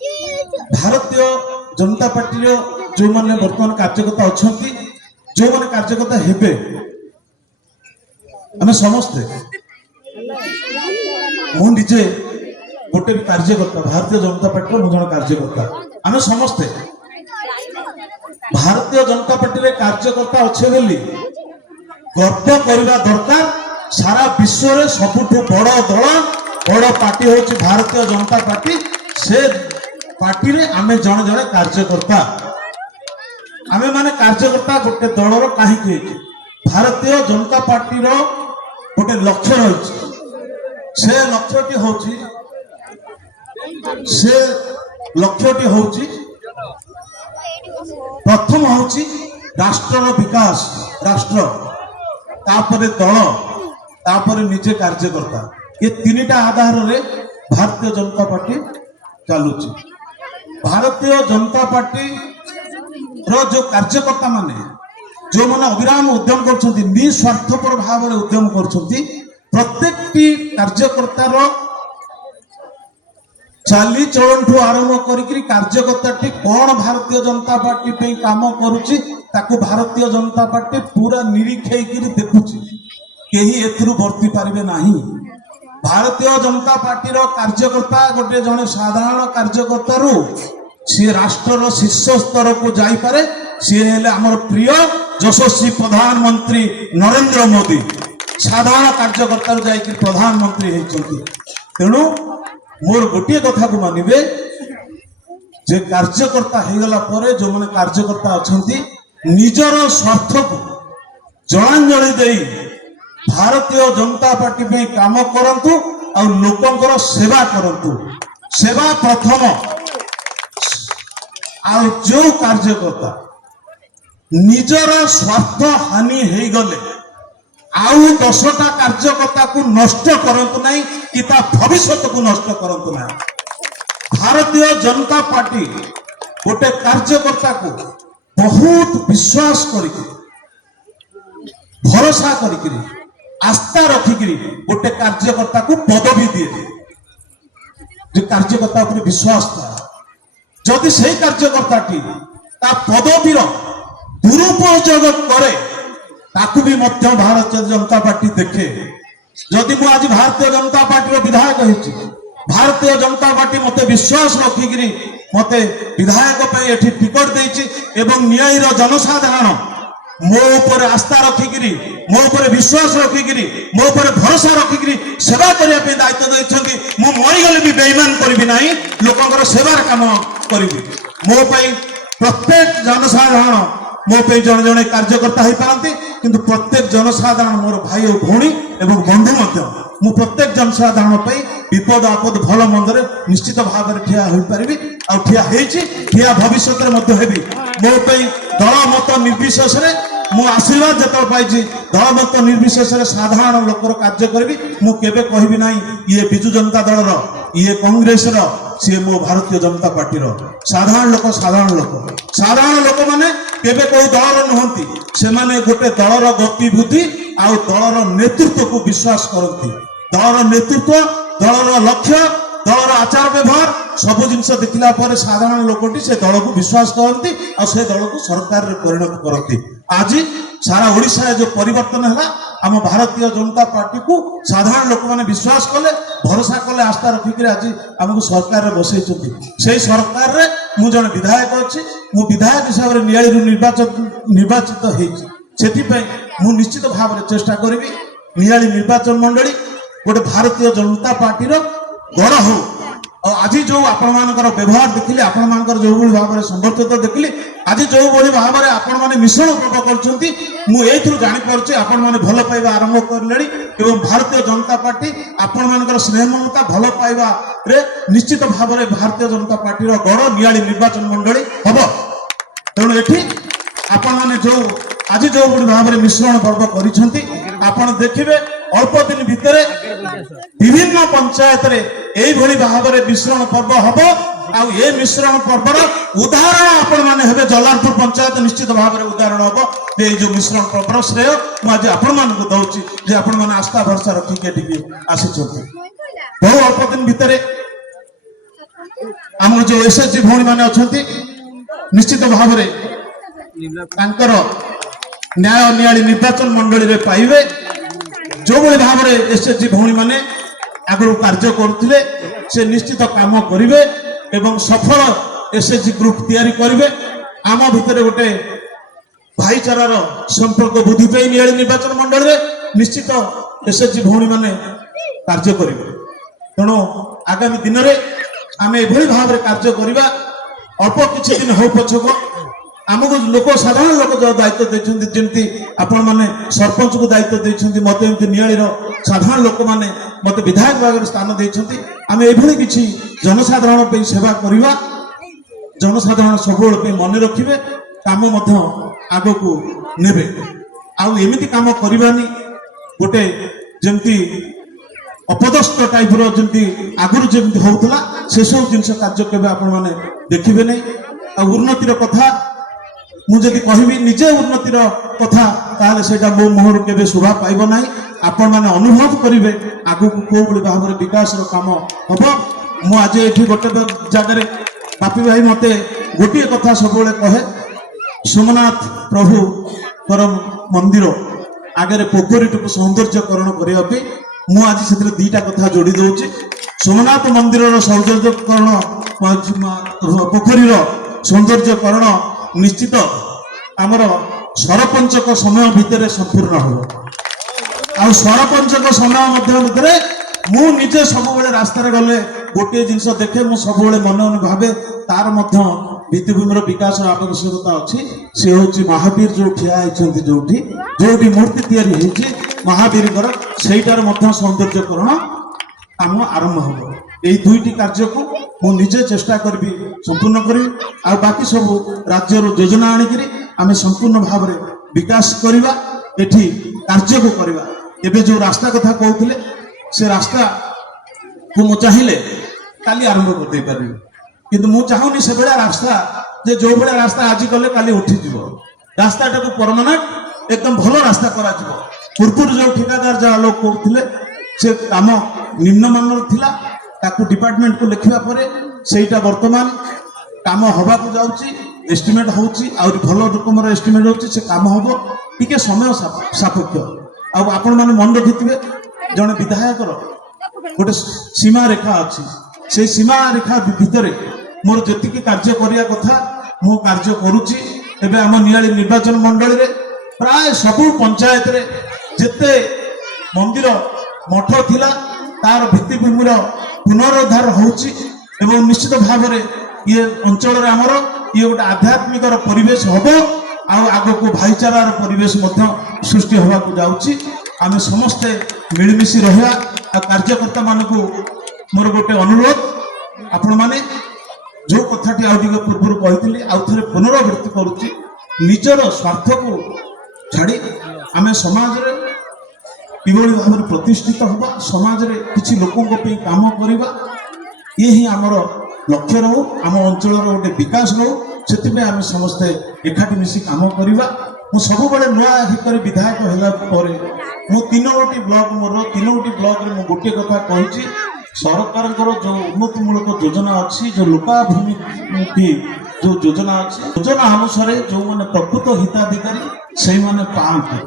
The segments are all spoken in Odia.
भारतीय जनता पार्टी जो माने वर्तमान कार्यकर्ता अच्छा जो माने कार्यकर्ता हेबे आम समस्ते मुझे गोटे भी कार्यकर्ता भारतीय जनता पार्टी मुझे कार्यकर्ता आम समस्ते भारतीय जनता पार्टी कार्यकर्ता अच्छे बोली गर्व करने दरकार। सारा विश्व में सबुठ बड़ दल बड़ पार्टी हूँ भारतीय जनता पार्टी से पार्टी रे आमे जड़े जड़े कार्यकर्ता आमे माने कार्यकर्ता गोटे दलर कहीं भारतीय जनता पार्टी रो गोटे लक्ष्य रही से लक्ष्यटी हूँ प्रथम हूँ राष्ट्र विकास राष्ट्र तापर दल तापर निजे कार्यकर्ता ये तीनटा आधार रे भारतीय जनता पार्टी चलुची। भारतीय जनता पार्टी रो जो कार्यकर्ता माने जो माने अविराम उद्यम कर निस्वार्थपर भाव में उद्यम कर प्रत्येक कार्यकर्ता रो चाली चलन ठू आरंभ करी कार्यकर्ता कौन भारतीय जनता पार्टी पे काम करुची ताकू भारतीय जनता पार्टी पूरा निरीक्षे देखुची कहीं एथुरु वर्ती पारिबे नाही। भारतीय जनता पार्टी रो कार्यकर्ता गोटे जने साधारण कार्यकर्ता रु सी राष्ट्र शीर्ष स्तर को जाई पारे सी हेले हमर प्रिय यशस्वी प्रधानमंत्री नरेंद्र मोदी साधारण कार्यकर्ता रु जाई प्रधानमंत्री हेचंती। तेणु मोर गोटे कथा को मानिबे जे कार्यकर्ता हो गला परे जो माने कार्यकर्ता अछंती निजर स्वार्थ को जलांजलि देई भारतीय जनता पार्टी पे काम करंतु और लोकंकर सेवा करंतु सेवा प्रथम आ जो कार्यकर्ता निजर स्वार्थ हानि हो गले आउ 10टा कार्यकर्ता को नष्ट करंतु नहीं कि ता भविष्य को नष्ट करंतु नहीं। भारतीय जनता पार्टी गोटे कार्यकर्ता को बहुत विश्वास करिके भरोसा करिके आस्था रखिकी गोटे कार्यकर्ता को पदवी दिए जो कार्यकर्ता पर विश्वास था जदि से कार्यकर्ता पदवीर दुरुपयोग करे ताकू भी मध्य भारतीय जनता पार्टी देखे। जदि मु आज भारतीय जनता पार्टी विधायक होती भारतीय जनता पार्टी मते विश्वास रखिकी मते विधायक पे एठी टिकट देछि एवं न्यायीर जनसाधारण मो ऊपर आस्था रखिकी मो ऊपर विश्वास रखिकी मो ऊपर भरोसा रखिकी सेवा करने दायित्व देछंती मु मरीगले भी बेईमान करिबि नाही लोकंकर सेवार काम करिबि मो पई प्रत्येक जनसाधारण मो पे जन जन कार्यकर्ता हो पारती किंतु प्रत्येक जनसाधारण मोर भाई और भौणी एवं बंधु मध्य मु प्रत्येक जनसाधारण पे विपद आपद भल मंदरे निश्चित भाव में ठिया हो पारि आ ठिया ठिया भविष्य में हेबी मो पे दल मत निर्विशेष मु आशीर्वाद जो पाई दल मत निर्विशेष साधारण लोकर कार्य करी मु केबे कहबी नाही ये बिजु जनता दल ये कांग्रेस सी मो भारतीय जनता पार्टी साधारण लोक माने केबे कोई दलर नुहंती से माने गोटे दलर गतिविधि आउ दलर नेतृत्व को विश्वास करती दलर नेतृत्व दलर लक्ष्य दलर आचार व्यवहार सब जिनस देखला पर साधारण लोकटी से दल को विश्वास करती और से दल को सरकार रे परिणत करती। आज सारा ओडिशा जो परिवर्तन है आम भारतीय जनता पार्टी को साधारण लोक मैंने विश्वास कले भरोसा कले आस्था रखिक आज आमको सरकार रे बसई से सरकार रे मु जन विधायक अच्छी मु विधायक हिसाब से नियाली निर्वाचित होती मु निश्चित भाव में चेष्टा करी नियाली निर्वाचन मंडली गोटे भारतीय जनता पार्टी गढ़ हो और आज जो आपण मानकर व्यवहार देखिले आपण मानकर जो भाव में संबर्धित देखिले आज जो भाव में आपण माने मिश्रण पर्व करछंती मु एथुर जानि परछे आपण माने भल पाइबा आरंभ करलेनी एवं भारतीय जनता पार्टी आपण मानकर स्नेह ममता भल पाइबा रे निश्चित भाव में भारतीय जनता पार्टी रो गढ़ नियाली निर्वाचन मंडली हबो। तेणु एठी आपण माने जो आज जो भाव में मिश्रण पर्व करिछंती आपण देखिबे अल्प दिन भितर विभिन्न पंचायत रे एई भली भाव में मिश्रण पर्व हबो आ ये मिश्रण पर्वर उदाहरण आपण माने हेबे जलालपुर पंचायत निश्चित भाव में उदाहरण हबो जे जो मिश्रण पर्वर श्रेय मु आज आपण मान को दउची जे आपण माने आस्था भरोसा रखी के टिके आसी छथि बहु अल्प दिन भितर ଆମର ଯୋଉ ଏସଏଚଜି ଭଉଣୀ ମାନେ ଅଛନ୍ତି ନିଶ୍ଚିତ ଭାବରେ ତାଙ୍କର ନ୍ୟାୟ ନିଆଳି ନିର୍ବାଚନ ମଣ୍ଡଳୀରେ ପାଇବେ। ଯୋଉଭଳି ଭାବରେ ଏସଏଚଜି ଭଉଣୀ ମାନେ ଆଗରୁ କାର୍ଯ୍ୟ କରୁଥିଲେ ସେ ନିଶ୍ଚିତ କାମ କରିବେ ଏବଂ ସଫଳ ଏସଏଚଜି ଗ୍ରୁପ ତିଆରି କରିବେ। ଆମ ଭିତରେ ଗୋଟେ ଭାଇଚାରାର ସମ୍ପର୍କ ବୃଦ୍ଧି ପାଇଁ ନିଆଳି ନିର୍ବାଚନ ମଣ୍ଡଳୀରେ ନିଶ୍ଚିତ ଏସଏଚଜି ଭଉଣୀ ମାନେ କାର୍ଯ୍ୟ କରିବେ। ତେଣୁ ଆଗାମୀ ଦିନରେ ଆମେ ଏଭଳି ଭାବରେ କାର୍ଯ୍ୟ କରିବା। ଅଳ୍ପ କିଛି ଦିନ ହଉ ପଛକ ଆମକୁ ଲୋକ ସାଧାରଣ ଲୋକ ଯୋଉ ଦାୟିତ୍ୱ ଦେଇଛନ୍ତି, ଯେମିତି ଆପଣ ମାନେ ସରପଞ୍ଚକୁ ଦାୟିତ୍ୱ ଦେଇଛନ୍ତି, ମତେ ଏମିତି ନିଆଳିର ସାଧାରଣ ଲୋକମାନେ ମତେ ବିଧାୟକ ଭାବରେ ସ୍ଥାନ ଦେଇଛନ୍ତି। ଆମେ ଏଭଳି କିଛି ଜନସାଧାରଣ ପାଇଁ ସେବା କରିବା, ଜନସାଧାରଣ ସବୁବେଳେ ପାଇଁ ମନେ ରଖିବେ, କାମ ମଧ୍ୟ ଆଗକୁ ନେବେ। ଆଉ ଏମିତି କାମ କରିବାନି ଗୋଟେ ଯେମିତି ଅପଦସ୍ଥ ଟାଇପର ଯେମିତି ଆଗରୁ ଯେମିତି ହଉଥିଲା ସେସବୁ ଜିନିଷ କାର୍ଯ୍ୟ କେବେ ଆପଣ ମାନେ ଦେଖିବେ ନାହିଁ। ଆଉ ଉନ୍ନତିର କଥା ମୁଁ ଯଦି କହିବି ନିଜେ ଉନ୍ନତିର କଥା ତାହେଲେ ସେଇଟା ମୋ ମୁହଁରୁ କେବେ ଶୋଭା ପାଇବ ନାହିଁ। ଆପଣ ମାନେ ଅନୁଭବ କରିବେ ଆଗକୁ କୋଉଭଳି ଭାବରେ ବିକାଶର କାମ ହବ। ମୁଁ ଆଜି ଏଠି ଗୋଟେ ଜାଗାରେ ବାପି ଭାଇ ମତେ ଗୋଟିଏ କଥା ସବୁବେଳେ କହେ, ସୋମନାଥ ପ୍ରଭୁଙ୍କର ମନ୍ଦିର ଆଗରେ ପୋଖରୀଟିକୁ ସୌନ୍ଦର୍ଯ୍ୟକରଣ କରିବା ପାଇଁ ମୁଁ ଆଜି ସେଥିରେ ଦିଟା କଥା ଯୋଡ଼ି ଦଉଛି। ସୋମନାଥ ମନ୍ଦିରର ସୌନ୍ଦର୍ଯ୍ୟକରଣ, ପୋଖରୀର ସୌନ୍ଦର୍ଯ୍ୟକରଣ ନିଶ୍ଚିତ ଆମର ସରପଞ୍ଚଙ୍କ ସମୟ ଭିତରେ ସମ୍ପୂର୍ଣ୍ଣ ହେବ। ଆଉ ସରପଞ୍ଚଙ୍କ ସମୟ ମଧ୍ୟ ଭିତରେ ମୁଁ ନିଜେ ସବୁବେଳେ ରାସ୍ତାରେ ଗଲେ ଗୋଟିଏ ଜିନିଷ ଦେଖେ, ମୁଁ ସବୁବେଳେ ମନେ ମନେ ଭାବେ ତାର ମଧ୍ୟ ଭିତ୍ତିଭୂମିର ବିକାଶର ଆବଶ୍ୟକତା ଅଛି। ସେ ହଉଛି ମହାବୀର ଯୋଉ ଠିଆ ହେଇଛନ୍ତି, ଯୋଉଠି ମୂର୍ତ୍ତି ତିଆରି ହେଇଛି ମହାବୀରଙ୍କର, ସେଇଟାର ମଧ୍ୟ ସୌନ୍ଦର୍ଯ୍ୟକରଣ କାମ ଆରମ୍ଭ ହେବ। এই দুইটি କାର୍ଯ୍ୟକୁ ମୁଁ ନିଜେ ଚେଷ୍ଟା କରିବି ସମ୍ପୂର୍ଣ୍ଣ କରିବି। ଆଉ ବାକି ସବୁ ରାଜ୍ୟର ଯୋଜନା ଆଣିକିରି ଆମେ ସମ୍ପୂର୍ଣ୍ଣ ଭାବରେ ବିକାଶ କରିବା, ଏଠି କାର୍ଯ୍ୟକୁ କରିବା। ଏବେ ଯୋଉ ରାସ୍ତା କଥା କହୁଥିଲେ ସେ ରାସ୍ତାକୁ ମୁଁ ଚାହିଁଲେ କାଲି ଆରମ୍ଭ କରିଦେଇ ପାରିବି, କିନ୍ତୁ ମୁଁ ଚାହୁଁନି ସେଭଳିଆ ରାସ୍ତା ଯେ ଯୋଉ ଭଳିଆ ରାସ୍ତା ଆଜି କଲେ କାଲି ଉଠିଯିବ। ରାସ୍ତାଟାକୁ ପରମାନେଣ୍ଟ একদম ଭଲ ରାସ୍ତା କରାଯିବ। ପୂର୍ବରୁ ଯୋଉ ଠିକାଦାର ଯାହା ଲୋକ କହୁଥିଲେ ସେ କାମ ନିମ୍ନମାନର ଥିଲା, ତାକୁ ଡିପାର୍ଟମେଣ୍ଟକୁ ଲେଖିବା ପରେ ସେଇଟା ବର୍ତ୍ତମାନ କାମ ହବାକୁ ଯାଉଛି, ଏଷ୍ଟିମେଟ ହଉଛି, ଆହୁରି ଭଲ ରକମର ଏଷ୍ଟିମେଟ ହଉଛି, ସେ କାମ ହବ, ଟିକେ ସମୟ ସାପେକ୍ଷ। ଆଉ ଆପଣ ମାନେ ମନେ ରଖିଥିବେ ଜଣେ ବିଧାୟକର ଗୋଟେ ସୀମା ରେଖା ଅଛି, ସେଇ ସୀମା ରେଖା ଭିତରେ ମୋର ଯେତିକି କାର୍ଯ୍ୟ କରିବା କଥା ମୁଁ କାର୍ଯ୍ୟ କରୁଛି। ଏବେ ଆମ ନିଆଳି ନିର୍ବାଚନ ମଣ୍ଡଳୀରେ ପ୍ରାୟ ସବୁ ପଞ୍ଚାୟତରେ ଯେତେ ମନ୍ଦିର ମଠ ଥିଲା ତାର ଭିତ୍ତିଭୂମିର ପୁନରୁଦ୍ଧାର ହଉଛି ଏବଂ ନିଶ୍ଚିତ ଭାବରେ ଇଏ ଅଞ୍ଚଳରେ ଆମର ଇଏ ଗୋଟେ ଆଧ୍ୟାତ୍ମିକର ପରିବେଶ ହବ। ଆଉ ଆଗକୁ ଭାଇଚାରାର ପରିବେଶ ମଧ୍ୟ ସୃଷ୍ଟି ହେବାକୁ ଯାଉଛି। ଆମେ ସମସ୍ତେ ମିଳିମିଶି ରହିବା। ଆଉ କାର୍ଯ୍ୟକର୍ତ୍ତା ମାନଙ୍କୁ ମୋର ଗୋଟେ ଅନୁରୋଧ, ଆପଣ ମାନେ ଯୋଉ କଥାଟି ଆଉ ଟିକେ ପୂର୍ବରୁ କହିଥିଲି ଆଉ ଥରେ ପୁନରାବୃତ୍ତି କରୁଛି, ନିଜର ସ୍ୱାର୍ଥକୁ ଛାଡ଼ି ଆମେ ସମାଜରେ କିଭଳି ଭାବରେ ପ୍ରତିଷ୍ଠିତ ହେବା, ସମାଜରେ କିଛି ଲୋକଙ୍କ ପାଇଁ କାମ କରିବା, ଇଏ ହିଁ ଆମର ଲକ୍ଷ୍ୟ ରହୁ, ଆମ ଅଞ୍ଚଳର ଗୋଟେ ବିକାଶ ରହୁ। ସେଥିପାଇଁ ଆମେ ସମସ୍ତେ ଏକାଠି ମିଶି କାମ କରିବା। ମୁଁ ସବୁବେଳେ ନୂଆ ଭିତରେ ବିଧାୟକ ହେଲା ପରେ ମୁଁ ତିନୋଟି ବ୍ଲକରେ ମୁଁ ଗୋଟିଏ କଥା କହିଛି, ସରକାରଙ୍କର ଯୋଉ ଉନ୍ନତିମୂଳକ ଯୋଜନା ଅଛି, ଯୋଉ ଲୋକାଭିମୁଖୀ ଯୋଉ ଯୋଜନା ଅଛି, ଯୋଜନା ଅନୁସାରେ ଯୋଉମାନେ ପ୍ରକୃତ ହିତାଧିକାରୀ ସେଇମାନେ ପାଆନ୍ତି।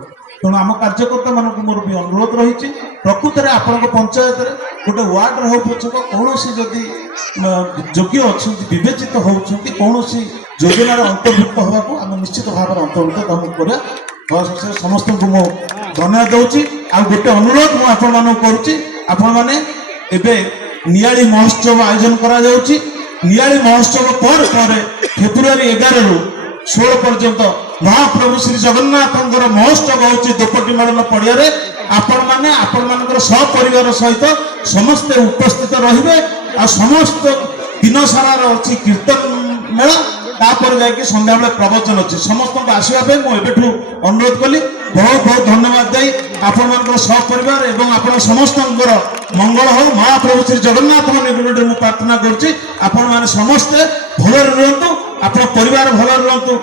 ତେଣୁ ଆମ କାର୍ଯ୍ୟକର୍ତ୍ତା ମାନଙ୍କୁ ମୋର ବି ଅନୁରୋଧ ରହିଛି, ପ୍ରକୃତରେ ଆପଣଙ୍କ ପଞ୍ଚାୟତରେ ଗୋଟେ ୱାର୍ଡରେ ହଉ ପଛକ କୌଣସି ଯଦି ଯୋଗ୍ୟ ଅଛନ୍ତି, ବିବେଚିତ ହଉଛନ୍ତି, କୌଣସି ଯୋଜନାର ଅନ୍ତର୍ଭୁକ୍ତ ହେବାକୁ ଆମେ ନିଶ୍ଚିତ ଭାବରେ ଅନ୍ତର୍ଭୁକ୍ତ କରିବା। ସମସ୍ତଙ୍କୁ ମୁଁ ଧନ୍ୟବାଦ ଦଉଛି। ଆଉ ଗୋଟେ ଅନୁରୋଧ ମୁଁ ଆପଣମାନଙ୍କୁ କରୁଛି, ଆପଣମାନେ ଏବେ ନିଆଳି ମହୋତ୍ସବ ଆୟୋଜନ କରାଯାଉଛି। ନିଆଳି ମହୋତ୍ସବ ପରେ ଫେବୃଆରୀ 11ରୁ 16 ପର୍ଯ୍ୟନ୍ତ ମହାପ୍ରଭୁ ଶ୍ରୀ ଜଗନ୍ନାଥଙ୍କର ମହୋତ୍ସବ ହଉଛି ଦୋପଟି ମେଳନ ପଡ଼ିଆରେ। ଆପଣମାନେ ଆପଣମାନଙ୍କର ସପରିବାର ସହିତ ସମସ୍ତେ ଉପସ୍ଥିତ ରହିବେ। ଆଉ ସମସ୍ତ ଦିନ ସାରାର ଅଛି କୀର୍ତ୍ତନ ମେଳା, ତାପରେ ଯାଇକି ସନ୍ଧ୍ୟାବେଳେ ପ୍ରବଚନ ଅଛି। ସମସ୍ତଙ୍କୁ ଆସିବା ପାଇଁ ମୁଁ ଏବେଠୁ ଅନୁରୋଧ କଲି। ବହୁତ ବହୁତ ଧନ୍ୟବାଦ ଦେଇ ଆପଣମାନଙ୍କର ସପରିବାର ଏବଂ ଆପଣ ସମସ୍ତଙ୍କର ମଙ୍ଗଳ ହଉ, ମହାପ୍ରଭୁ ଶ୍ରୀ ଜଗନ୍ନାଥଙ୍କ ନିକଟରେ ମୁଁ ପ୍ରାର୍ଥନା କରୁଛି ଆପଣମାନେ ସମସ୍ତେ ଭଲରେ ରୁହନ୍ତୁ, ଆପଣ ପରିବାର ଭଲରେ ରୁହନ୍ତୁ,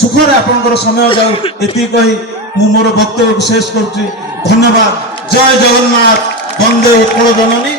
ସୁଖରେ ଆପଣଙ୍କର ସମୟ ଯାଉ, ଏତିକି କହି ମୁଁ ମୋର ବକ୍ତବ୍ୟକୁ ଶେଷ କରୁଛି। ଧନ୍ୟବାଦ। ଜୟ ଜଗନ୍ନାଥ। ବନ୍ଦେ ଉତ୍କଳ ଜନନୀ।